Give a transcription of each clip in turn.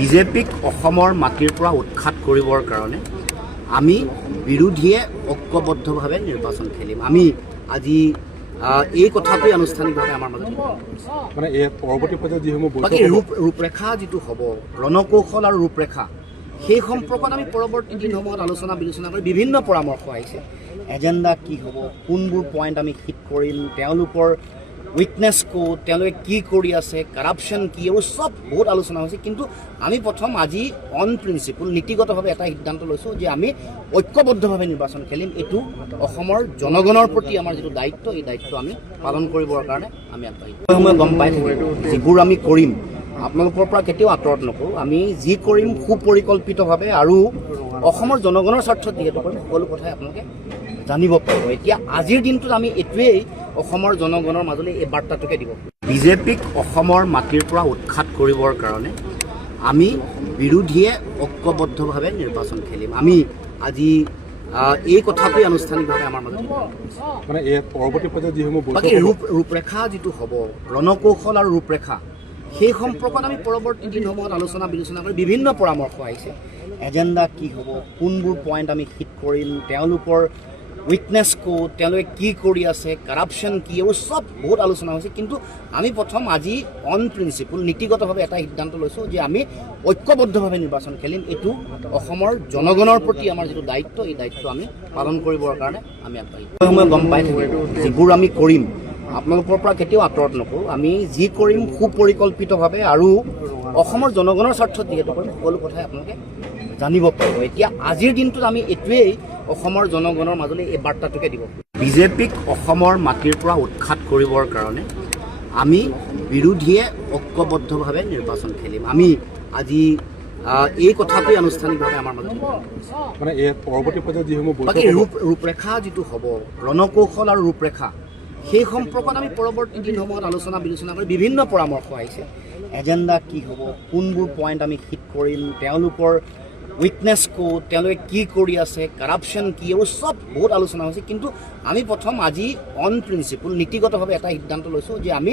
বিজেপিক অসমৰ মাটিৰ পৰা উৎখাত কৰিবৰ কাৰণে আমি বিৰোধীয়ে ঐক্যবদ্ধভাৱে নিৰ্বাচন খেলিম। আমি আজি এই কথাটোৱে আনুষ্ঠানিকভাৱে আমাৰ মাজত মানে পৰৱৰ্তী পৰ্যায়ত যিসমূহ বাকী ৰূপৰেখা যিটো হ'ব, ৰণকৌশল আৰু ৰূপৰেখা, সেই সম্পৰ্কত আমি পৰৱৰ্তী দিনসমূহত আলোচনা বিলোচনা কৰি বিভিন্ন পৰামৰ্শ আহিছে। এজেণ্ডা কি হ'ব, কোনবোৰ পইণ্ট আমি হিট কৰিম, তেওঁলোকৰ উইকনেছ ক'ত, তেওঁলোকে কি কৰি আছে, কাৰাপশ্যন কি, এইবোৰ চব বহুত আলোচনা হৈছে। কিন্তু আমি প্ৰথম আজি অন প্ৰিন্সিপল নীতিগতভাৱে এটা সিদ্ধান্ত লৈছোঁ যে আমি ঐক্যবদ্ধভাৱে নিৰ্বাচন খেলিম। এইটো অসমৰ জনগণৰ প্ৰতি আমাৰ যিটো দায়িত্ব, এই দায়িত্ব আমি পালন কৰিবৰ কাৰণে আমি আগবাঢ়িম। সময় গম পাই থাকিব, যিবোৰ আমি কৰিম আপোনালোকৰ পৰা কেতিয়াও আঁতৰত নকৰোঁ। আমি যি কৰিম সুপৰিকল্পিতভাৱে আৰু অসমৰ জনগণৰ স্বাৰ্থত যিহেতু কৰিম, সকলো কথাই আপোনালোকে জানিব পাৰিব। এতিয়া আজিৰ দিনটোত আমি এইটোৱেই অসমৰ জনগণৰ মাজলৈ এই বাৰ্তাটোকে দিব। বিজেপিক অসমৰ মাটিৰ পৰা উৎখাত কৰিবৰ কাৰণে আমি বিৰোধীয়ে ঐক্যবদ্ধভাৱে নিৰ্বাচন খেলিম। আমি আজি এই কথাটোৱে আনুষ্ঠানিকভাৱে আমাৰ মাজত মানে পৰৱৰ্তী পৰ্যায়ত যিসমূহ বাকী ৰূপৰেখা যিটো হ'ব, ৰণকৌশল আৰু ৰূপৰেখা, সেই সম্পৰ্কত আমি পৰৱৰ্তী দিনসমূহত আলোচনা বিলোচনা কৰি বিভিন্ন পৰামৰ্শ আহিছে। এজেণ্ডা কি হ'ব, কোনবোৰ পইণ্ট আমি হিট কৰিম, তেওঁলোকৰ উইকনেছ ক'ত, তেওঁলোকে কি কৰি আছে, কাৰাপশ্যন কি, এইবোৰ চব বহুত আলোচনা হৈছে। কিন্তু আমি প্ৰথম আজি অন প্ৰিন্সিপল নীতিগতভাৱে এটা সিদ্ধান্ত লৈছোঁ যে আমি ঐক্যবদ্ধভাৱে নিৰ্বাচন খেলিম। এইটো অসমৰ জনগণৰ প্ৰতি আমাৰ যিটো দায়িত্ব, এই দায়িত্ব আমি পালন কৰিবৰ কাৰণে আমি আগবাঢ়িম। সময় গম পাই থাকিব, যিবোৰ আমি কৰিম আপোনালোকৰ পৰা কেতিয়াও আঁতৰত নকৰোঁ। আমি যি কৰিম সুপৰিকল্পিতভাৱে আৰু অসমৰ জনগণৰ স্বাৰ্থত যিহেতু কৰিম, সকলো কথাই আপোনালোকে জানিব পাৰিব। এতিয়া আজিৰ দিনটোত আমি এইটোৱেই অসমৰ জনগণৰ মাজলৈ এই বাৰ্তাটোকে দিব। বিজেপিক অসমৰ মাটিৰ পৰা উৎখাত কৰিবৰ কাৰণে আমি বিৰোধীয়ে ঐক্যবদ্ধভাৱে নিৰ্বাচন খেলিম। আমি আজি এই কথাটোৱে আনুষ্ঠানিকভাৱে আমাৰ মাজত মানে পৰৱৰ্তী পৰ্যায়ত যিসমূহ বাকী ৰূপৰেখা যিটো হ'ব, ৰণকৌশল আৰু ৰূপৰেখা, সেই সম্পৰ্কত আমি পৰৱৰ্তী দিনসমূহত আলোচনা বিলোচনা কৰি বিভিন্ন পৰামৰ্শ আহিছে। এজেণ্ডা কি হ'ব, কোনবোৰ পইণ্ট আমি হিট কৰিম, তেওঁলোকৰ উইকনেছ ক'ত, তেওঁলোকে কি কৰি আছে, কাৰাপশ্যন কি, এইবোৰ চব বহুত আলোচনা হৈছে। কিন্তু আমি প্ৰথম আজি অন প্ৰিন্সিপল নীতিগতভাৱে এটা সিদ্ধান্ত লৈছোঁ যে আমি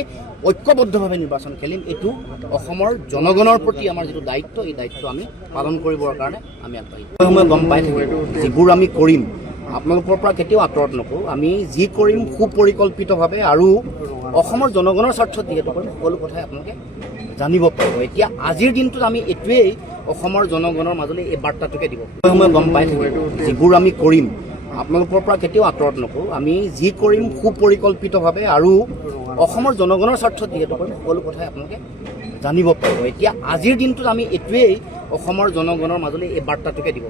ঐক্যবদ্ধভাৱে নিৰ্বাচন খেলিম। এইটো অসমৰ জনগণৰ প্ৰতি আমাৰ যিটো দায়িত্ব, এই দায়িত্ব আমি পালন কৰিবৰ কাৰণে আমি আগবাঢ়িম। সময় গম পাই থাকিব, যিবোৰ আমি কৰিম আপোনালোকৰ পৰা কেতিয়াও আঁতৰত নকৰোঁ। আমি যি কৰিম সুপৰিকল্পিতভাৱে আৰু অসমৰ জনগণৰ স্বাৰ্থত যিহেতু কৰিম, সকলো কথাই আপোনালোকে জানিব পাৰিব। এতিয়া আজিৰ দিনটোত আমি এইটোৱেই অসমৰ জনগণৰ মাজলৈ এই বাৰ্তাটোকে দিব। সময় গম পাই থাকিব, যিবোৰ আমি কৰিম আপোনালোকৰ পৰা কেতিয়াও আঁতৰত নকৰোঁ। আমি যি কৰিম সুপৰিকল্পিতভাৱে আৰু অসমৰ জনগণৰ স্বাৰ্থত যিহেতু কৰিম, সকলো কথাই আপোনালোকে জানিব পাৰিব। এতিয়া আজিৰ দিনটোত আমি এইটোৱেই অসমৰ জনগণৰ মাজলৈ এই বাৰ্তাটোকে দিব।